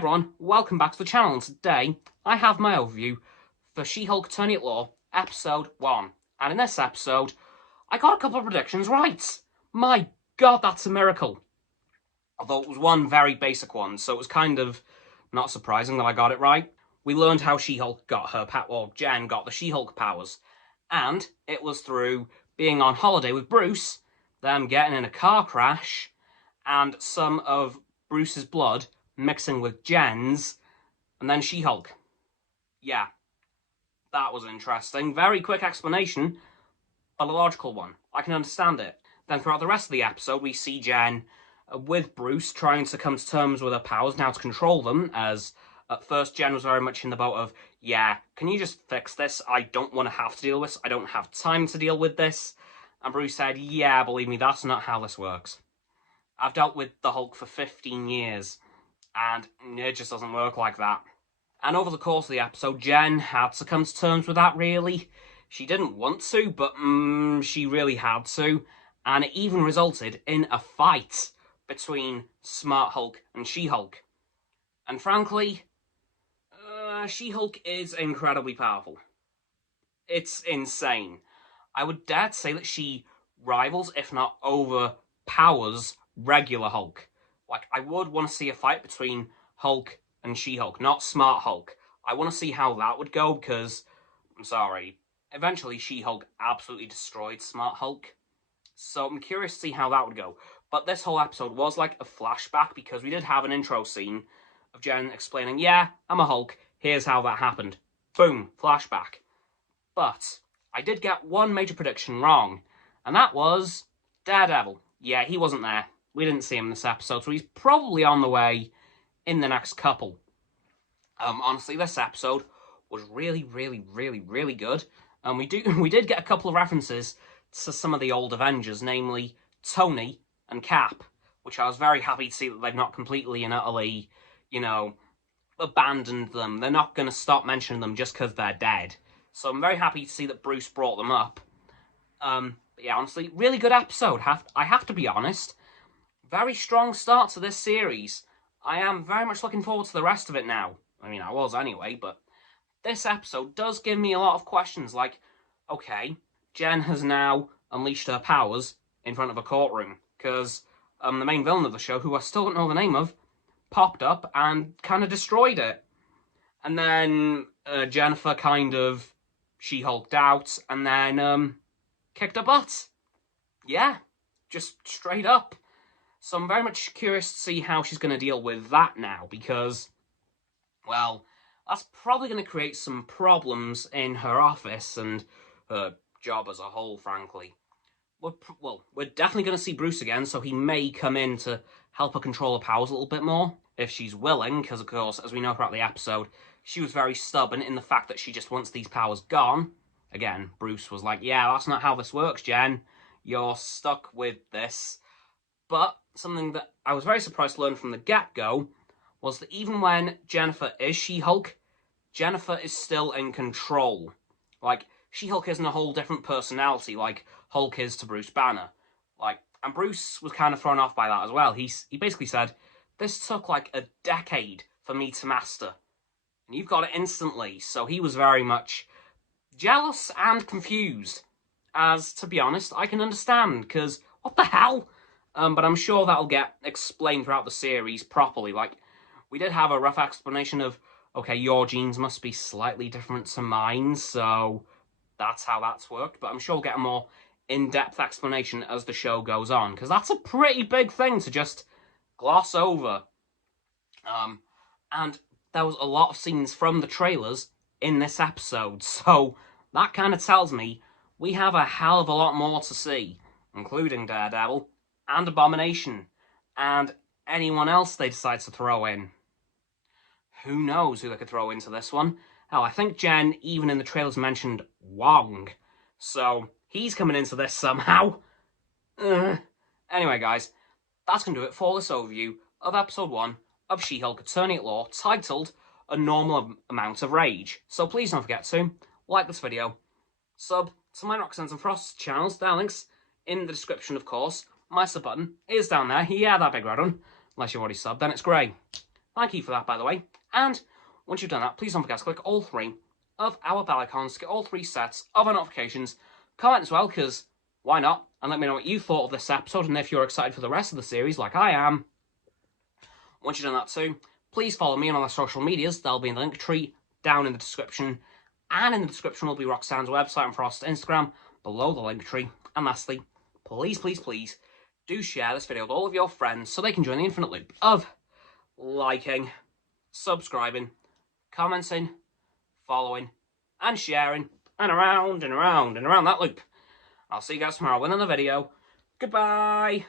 everyone, welcome back to the channel, and today I have my overview for She-Hulk Attorney at Law, episode 1. And in this episode, I got a couple of predictions right. My god, that's a miracle. Although it was one very basic one, so it was kind of not surprising that I got it right. We learned how She-Hulk got her power, or Jen got the She-Hulk powers. And it was through being on holiday with Bruce, them getting in a car crash, and some of Bruce's blood mixing with Jen's, and then She-Hulk. Yeah, that was interesting. Very quick explanation, but a logical one. I can understand it. Then throughout the rest of the episode, we see Jen with Bruce trying to come to terms with her powers, now to control them, as at first Jen was very much in the boat of, yeah, can you just fix this? I don't want to have to deal with this. I don't have time to deal with this. And Bruce said, yeah, believe me, that's not how this works. I've dealt with the Hulk for 15 years. And it just doesn't work like that. And over the course of the episode, Jen had to come to terms with that, really. She didn't want to, but she really had to. And it even resulted in a fight between Smart Hulk and She-Hulk. And frankly, She-Hulk is incredibly powerful. It's insane. I would dare to say that she rivals, if not overpowers, regular Hulk. Like, I would want to see a fight between Hulk and She-Hulk, not Smart Hulk. I want to see how that would go, because, I'm sorry, eventually She-Hulk absolutely destroyed Smart Hulk. So I'm curious to see how that would go. But this whole episode was like a flashback, because we did have an intro scene of Jen explaining, yeah, I'm a Hulk, here's how that happened. Boom, flashback. But I did get one major prediction wrong, and that was Daredevil. Yeah, he wasn't there. We didn't see him in this episode, so he's probably on the way in the next couple. Honestly, this episode was really, really, really, really good. And we did get a couple of references to some of the old Avengers, namely Tony and Cap, which I was very happy to see that they've not completely and utterly, abandoned them. They're not going to stop mentioning them just because they're dead. So I'm very happy to see that Bruce brought them up. But yeah, honestly, really good episode. I have to be honest. Very strong start to this series. I am very much looking forward to the rest of it now. I mean, I was anyway, but this episode does give me a lot of questions, like, okay, Jen has now unleashed her powers in front of a courtroom, because the main villain of the show, who I still don't know the name of, popped up and kind of destroyed it. And then Jennifer kind of She-Hulked out, and then kicked her butt. Yeah, just straight up. So I'm very much curious to see how she's going to deal with that now, because, well, that's probably going to create some problems in her office and her job as a whole, frankly. We're definitely going to see Bruce again, so he may come in to help her control her powers a little bit more, if she's willing, because, of course, as we know throughout the episode, she was very stubborn in the fact that she just wants these powers gone. Again, Bruce was like, yeah, that's not how this works, Jen. You're stuck with this. But something that I was very surprised to learn from the get-go was that even when Jennifer is She-Hulk, Jennifer is still in control. Like, She-Hulk isn't a whole different personality like Hulk is to Bruce Banner. And Bruce was kind of thrown off by that as well. He basically said, this took like a decade for me to master. And you've got it instantly. So he was very much jealous and confused. As, to be honest, I can understand, because what the hell? But I'm sure that'll get explained throughout the series properly. Like, we did have a rough explanation of, okay, your genes must be slightly different to mine, so that's how that's worked. But I'm sure we'll get a more in-depth explanation as the show goes on, because that's a pretty big thing to just gloss over. And there was a lot of scenes from the trailers in this episode, so that kind of tells me we have a hell of a lot more to see, including Daredevil, and Abomination, and anyone else they decide to throw in. Who knows who they could throw into this one? Hell, I think Jen, even in the trailers, mentioned Wong, so he's coming into this somehow. Anyway, guys, that's going to do it for this overview of episode 1 of She-Hulk Attorney at Law, titled A Normal Amount of Rage. So please don't forget to like this video, sub to my Roxo and Frost channels, their links in the description, of course. My sub button is down there. Yeah, that big red one. Unless you've already subbed, then it's grey. Thank you for that, by the way. And once you've done that, please don't forget to click all 3 of our bell icons to get all 3 sets of our notifications. Comment as well, because why not? And let me know what you thought of this episode and if you're excited for the rest of the series like I am. Once you've done that too, please follow me on all our social medias. They'll be in the link tree down in the description. And in the description will be Roxanne's website and Frost's Instagram below the link tree. And lastly, please, please, please do share this video with all of your friends so they can join the infinite loop of liking, subscribing, commenting, following, and sharing, and around and around and around that loop. I'll see you guys tomorrow with another video. Goodbye!